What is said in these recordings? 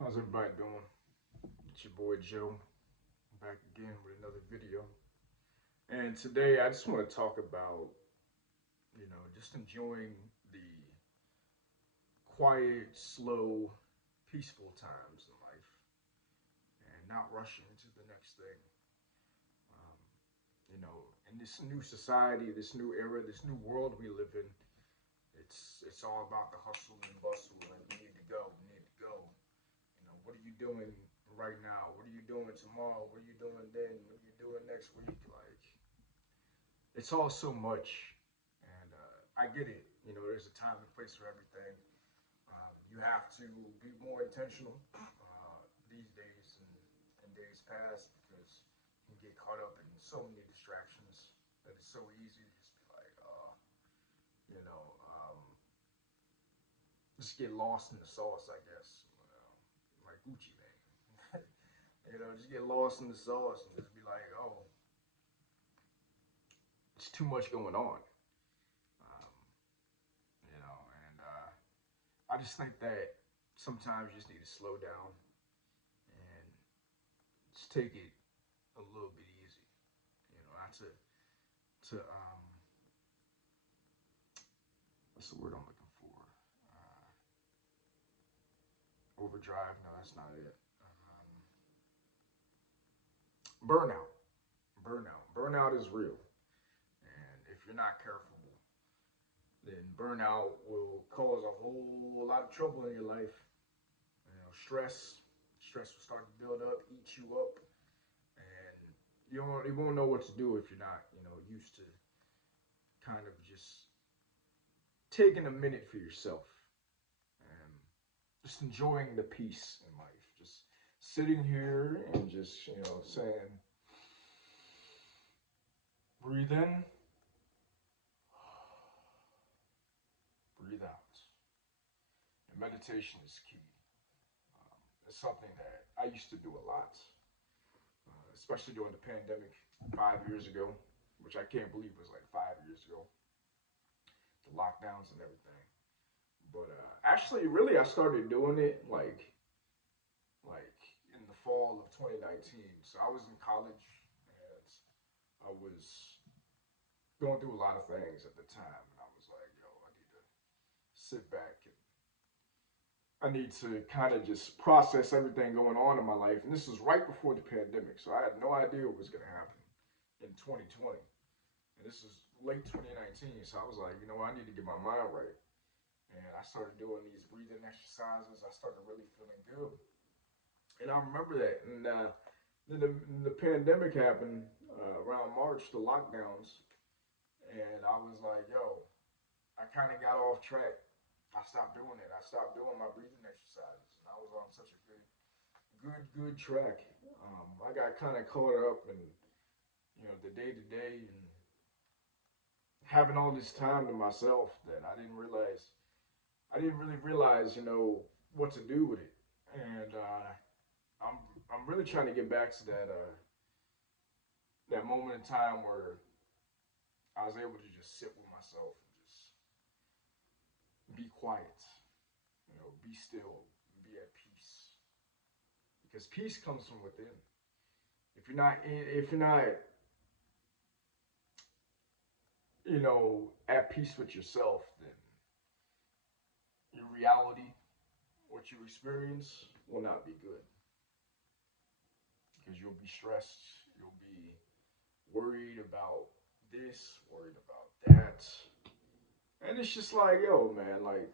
How's everybody doing? It's your boy Joe, back again with another video. And today I just want to talk about, just enjoying the quiet, slow, peaceful times in life and not rushing to the next thing. Um, in this new society, this new era, this new world we live in, it's all about the hustle and bustle. Like we need to go, we need to go. What are you doing right now? What are you doing tomorrow? What are you doing then? What are you doing next week? Like, it's all so much. And I get it. There's a time and place for everything. You have to be more intentional these days and days past because you can get caught up in so many distractions that it's so easy to just be like, you know, um, just get lost in the sauce, I guess. Like Gucci Mane. Just get lost in the sauce and just be like, oh, it's too much going on. Um, and I just think that sometimes you just need to slow down and just take it a little bit easy. Not to what's the word I'm looking for? Overdrive. No, that's not it. Burnout. Burnout is real, and if you're not careful, then burnout will cause a whole lot of trouble in your life. Stress will start to build up, eat you up, and you won't know what to do if you're not, used to kind of just taking a minute for yourself and just enjoying the peace in life. Just sitting here and just, saying, breathe in, breathe out. And meditation is key. It's something that I used to do a lot, especially during the pandemic 5 years ago, which I can't believe was like 5 years ago, the lockdowns and everything. But actually, really, I started doing it like in the fall of 2019. So I was in college and I was going through a lot of things at the time, and I was like, yo, I need to sit back and I need to kind of just process everything going on in my life. And this was right before the pandemic, so I had no idea what was going to happen in 2020. And this is late 2019, so I was like, I need to get my mind right. And I started doing these breathing exercises. I started really feeling good. And I remember that. And then the pandemic happened around March, the lockdowns. And I was like, yo, I kind of got off track. I stopped doing it. I stopped doing my breathing exercises. And I was on such a good track. I got kind of caught up in, the day to day and having all this time to myself that I didn't really realize, what to do with it. And I'm I'm really trying to get back to that moment in time where I was able to just sit with myself and just be quiet, be still, be at peace. Because peace comes from within. If you're not, at peace with yourself, then your reality, what you experience, will not be good. Because you'll be stressed, you'll be worried about this, worried about that, and it's just like, yo, man, like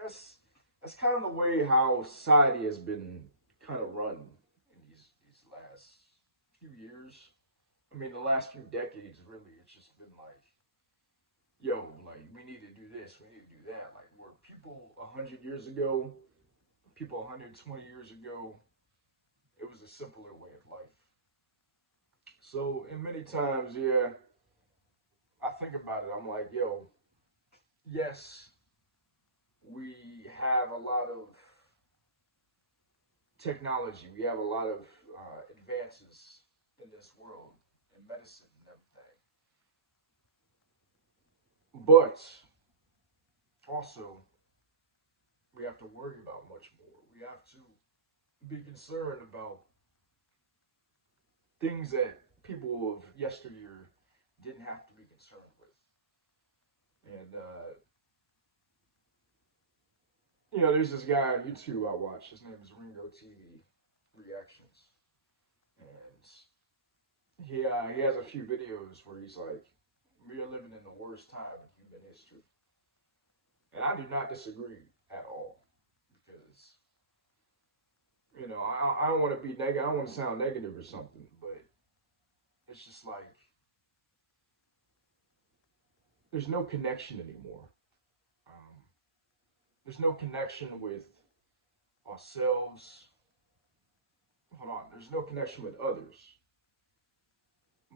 that's that's kind of the way how society has been kind of run in these last few years. I mean, the last few decades, really, it's just been like, yo, like we need to do this, we need to do that. Like where people 100 years ago, people 120 years ago, it was a simpler way of life. So, in many times, yeah, I think about it. I'm like, yo, yes, we have a lot of technology. We have a lot of advances in this world in medicine and everything. But also, we have to worry about much more. We have to be concerned about things that people of yesteryear didn't have to be concerned with. And there's this guy on YouTube I watch. His name is Ringo TV Reactions, and he has a few videos where he's like, "We are living in the worst time in human history," and I do not disagree at all because I don't want to be negative. I don't want to sound negative or something, but it's just like there's no connection anymore. Um, there's no connection with ourselves. Hold on. There's no connection with others,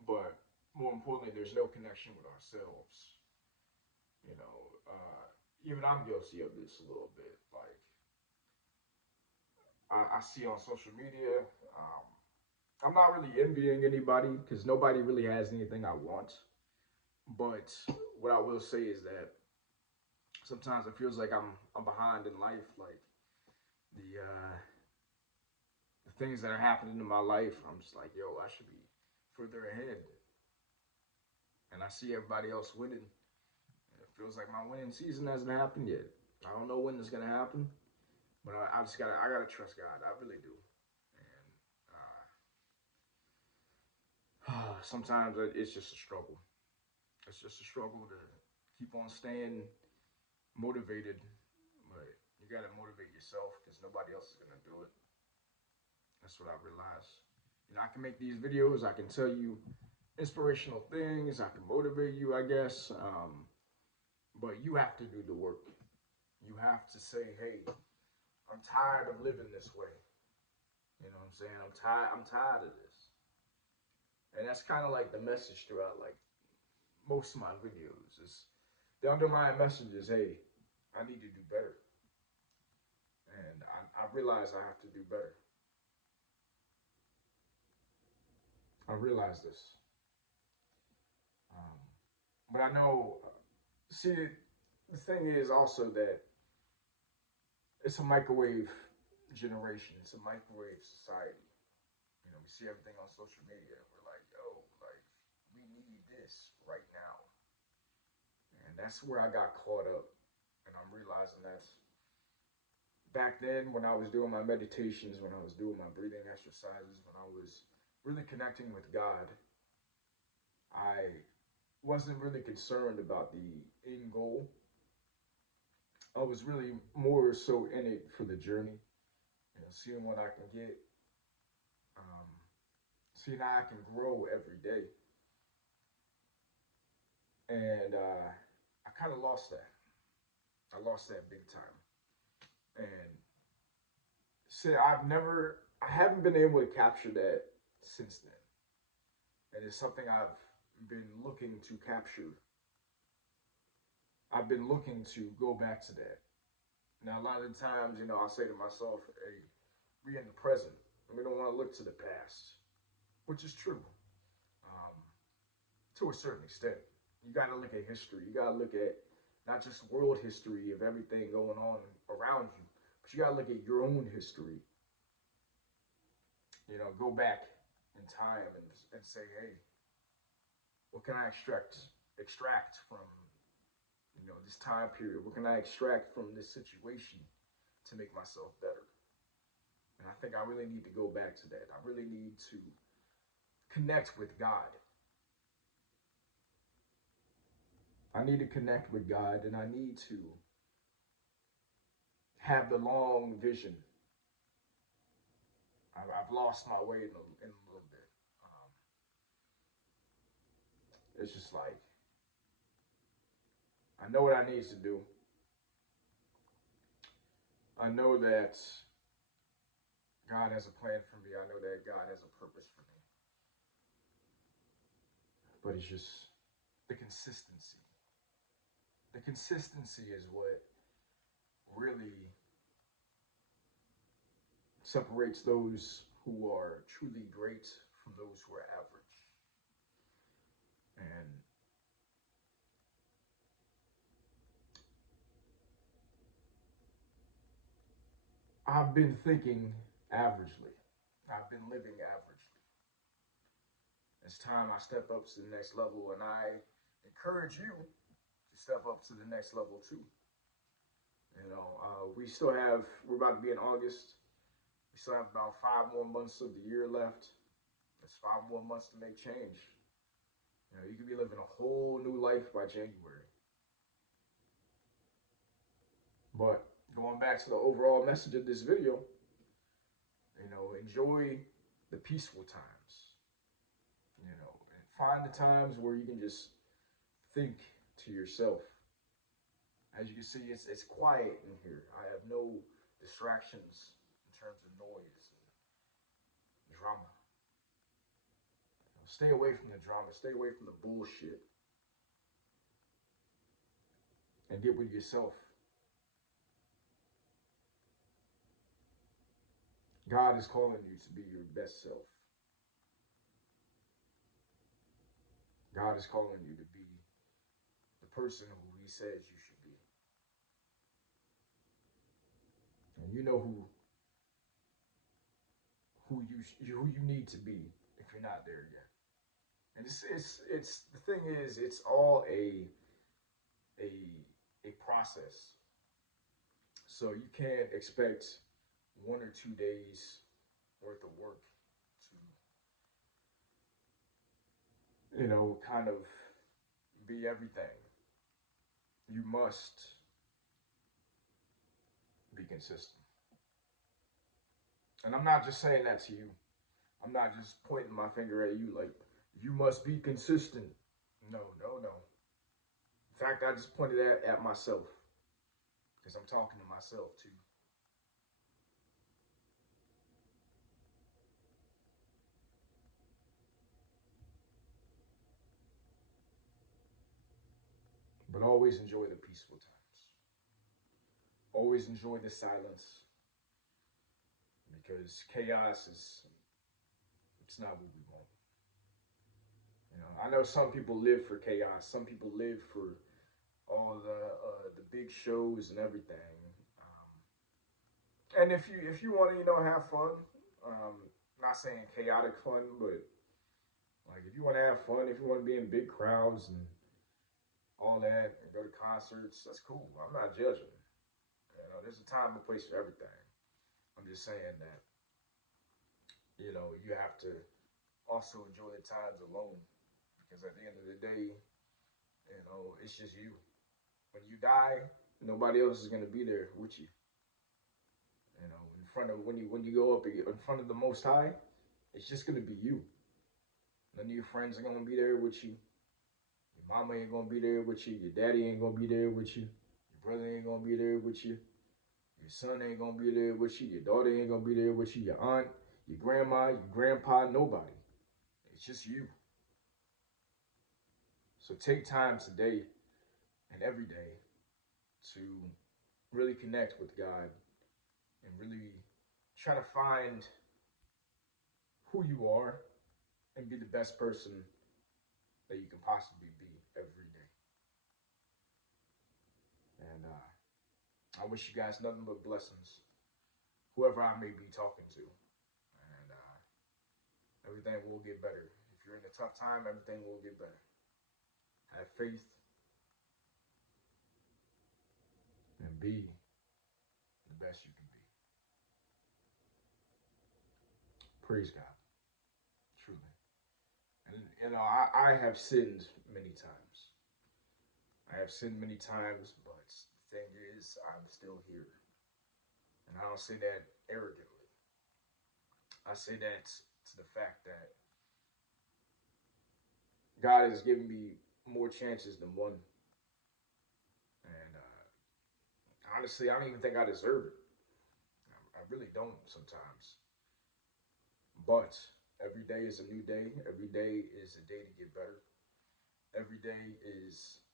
but more importantly, there's no connection with ourselves. You know, even I'm guilty of this a little bit. Like I see on social media. Um, I'm not really envying anybody because nobody really has anything I want. But what I will say is that sometimes it feels like I'm behind in life. Like the things that are happening in my life, I'm just like, yo, I should be further ahead. And I see everybody else winning. And it feels like my winning season hasn't happened yet. I don't know when it's gonna happen, but I gotta trust God. I really do. And sometimes it's just a struggle. It's just a struggle to keep on staying motivated, but you gotta motivate yourself because nobody else is gonna do it. That's what I realized. I can make these videos. I can tell you inspirational things. I can motivate you, I guess. But you have to do the work. You have to say, "Hey, I'm tired of living this way." You know what I'm saying? I'm tired. I'm tired of this. And that's kind of like the message throughout, like most of my videos. Is the underlying message is, "Hey, I need to do better," and I realize I have to do better. I realize this. Um, but I know, see, the thing is also that it's a microwave generation. It's a microwave society. We see everything on social media. We're like, yo, like, we need this right now. And that's where I got caught up. And I'm realizing that back then when I was doing my meditations, when I was doing my breathing exercises, when I was really connecting with God, I wasn't really concerned about the end goal. I was really more so in it for the journey, seeing what I can get, um, seeing how I can grow every day. And I kind of lost that. I lost that big time. And I haven't been able to capture that since then. And it's something I've been looking to capture. I've been looking to go back to that. Now, a lot of the times, I say to myself, hey, we in the present. And we don't want to look to the past, which is true to a certain extent. You got to look at history. You got to look at not just world history of everything going on around you, but you got to look at your own history. Go back in time and say, hey, what can I extract from this time period? What can I extract from this situation to make myself better? And I think I really need to go back to that. I really need to connect with God. I need to connect with God, and I need to have the long vision. I've lost my way in a little bit. Um, it's just like I know what I need to do. I know that God has a plan for me. I know that God has a purpose for me. But it's just the consistency. The consistency is what really separates those who are truly great from those who are average. And I've been thinking averagely. I've been living averagely. It's time I step up to the next level, and I encourage you to step up to the next level too. We're about to be in August. We still have about 5 more months of the year left. There's 5 more months to make change. You could be living a whole new life by January. But going back to the overall message of this video, enjoy the peaceful times. And find the times where you can just think to yourself. As you can see, it's quiet in here. I have no distractions in terms of noise and drama. Stay away from the drama. Stay away from the bullshit. And get with yourself. God is calling you to be your best self. God is calling you to be the person who He says you should be. And you know who you need to be if you're not there yet. And it's the thing is, it's all a a process. So you can't expect 1 or 2 days worth of work to kind of be everything. You must be consistent. And I'm not just saying that to you. I'm not just pointing my finger at you like you must be consistent. No, no, no. In fact, I just pointed at myself because I'm talking to myself too. But always enjoy the peaceful times. Always enjoy the silence because chaos is it's not what we want. I know some people live for chaos. Some people live for all the big shows and everything. And if you want to have fun, not saying chaotic fun, but like if you want to have fun, if you want to be in big crowds and all that, and go to concerts, that's cool. I'm not judging. There's a time and place for everything. I'm just saying that you have to also enjoy the times alone because at the end of the day, it's just you. When you die, nobody else is gonna be there with you. In front of when you go up in front of the Most High, it's just gonna be you. None of your friends are gonna be there with you. Your mama ain't gonna be there with you. Your daddy ain't gonna be there with you. Your brother ain't gonna be there with you. Your son ain't gonna be there with you. Your daughter ain't gonna be there with you. Your aunt, your grandma, your grandpa, nobody. It's just you. So take time today and every day to really connect with God and really try to find who you are and be the best person that you can possibly be every day. And I wish you guys nothing but blessings, whoever I may be talking to. And everything will get better. If you're in a tough time, everything will get better. Have faith and be the best you can be. Praise God, truly. And I have sinned many times. I have sinned many times, but the thing is, I'm still here. And I don't say that arrogantly. I say that to the fact that God has given me more chances than one. And honestly, I don't even think I deserve it. I really don't sometimes. But every day is a new day. Every day is a day to get better. Every day is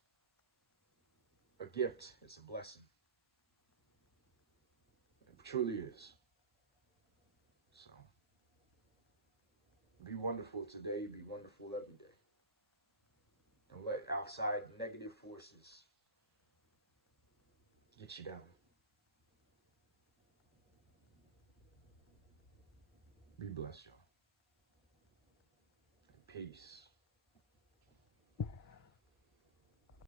a gift. It's a blessing. It truly is. So be wonderful today. Be wonderful every day. Don't let outside negative forces get you down. bless y'all.